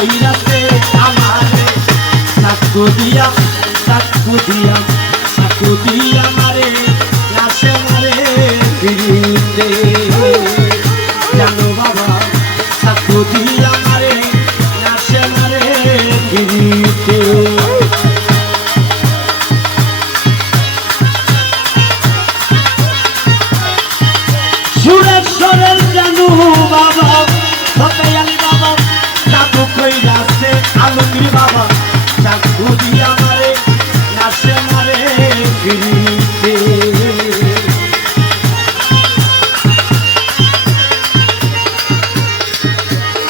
কইরাছে আমারে সাকু দিয়া মারে নাচে মারে ফিরিতে জানো বাবা সাকু দিয়া মারে নাচে মারে ফিরিতে সুরেশ্বরের জানু বাবা সতায়ালি বাবা সাকু কইরাছে আলমগীর বাবা সাকু দিয়া মারে নাচে মারে ফিরিতে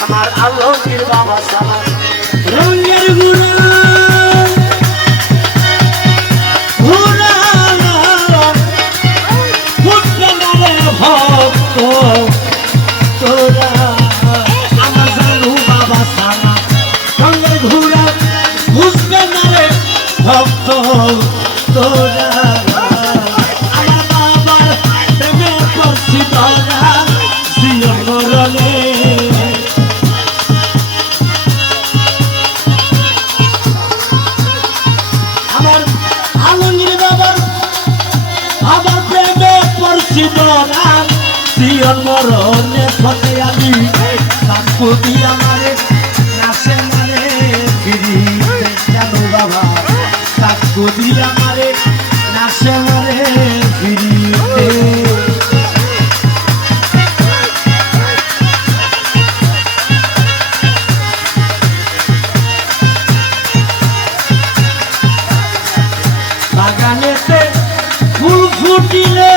আমার আলমগীর বাবা সালা রঙের গুণা ভক্ত তোরা আমার জানু বাবা সালা রঙের ঘুরা বুঝবে না রে ভক্ত তোরা আমার বাবার প্রেমে পড়ছি তোরা জীবন মরণে আমার আলমগীর বাবার আমার প্রেমে পড়ছি তোরা জীবন মরণে ফতে আমি সাকু দিয়া মারে নাচে মারে ফিরিতে জানো বাবা সাকু দিয়া মারে নাচে মারে ফিরিতে বাগানেতে ফুল ফুটিলে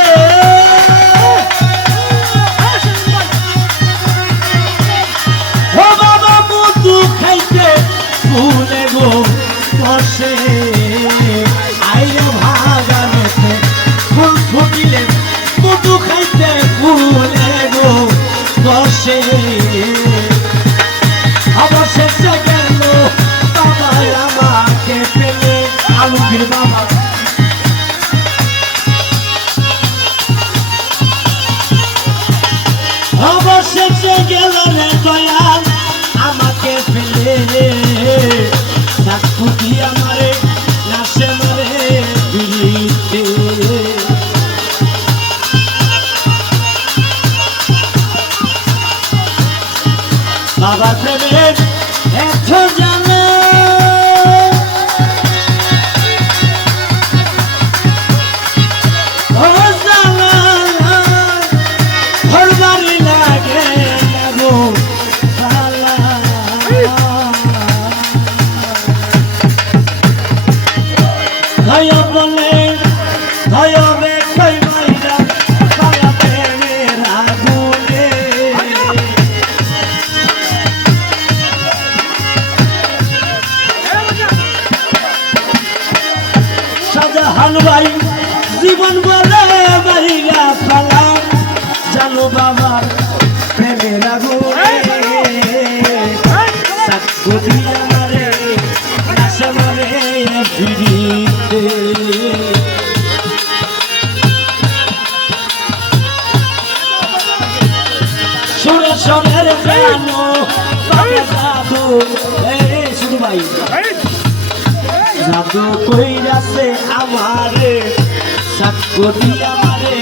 ও বাবা মধু খাইতে ফুলে গো বসে আইরে বাগানেতে ফুল ফুটিলে মধু খাইতে ফুলে গো বসে অবশেষে গেল বাবা আমাকে পেলে আলমগীর বাবা অবশেষে গেল রে দয়াল আমাকে ফেলে সাকু দিয়া মারে নাচে মারে ফিরিতে বাবা প্রেমে এত জানে ও জানা ঘর বাড়ি লাগে গো সালা ধয় বলে ধয় বে কই মাইরা সারা প্রেমের আগুনে শাহজাহান ভাই জীবন বলে বাইরা সালাম জানো বাবার প্রেমের আগুনে সাকু দিয়া মারে নাচে মারে ফিরিতে সুরেশ্বরের জানো বাবা জাদু শুধু ভাই জাদু কইরাছে আমারে সাকু দিয়া মারে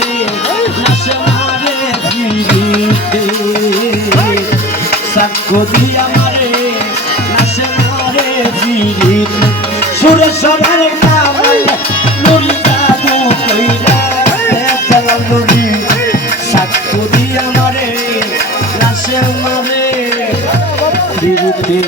নাচে মারে ফিরিতে সাকু দিয়া মারে নাচে মারে ফিরিতে সুরেশ্বরের কামাই নুরি জাদু কইরাছে জালাল নুরি সাকু দিয়া মারে নাচে মারে ফিরিতে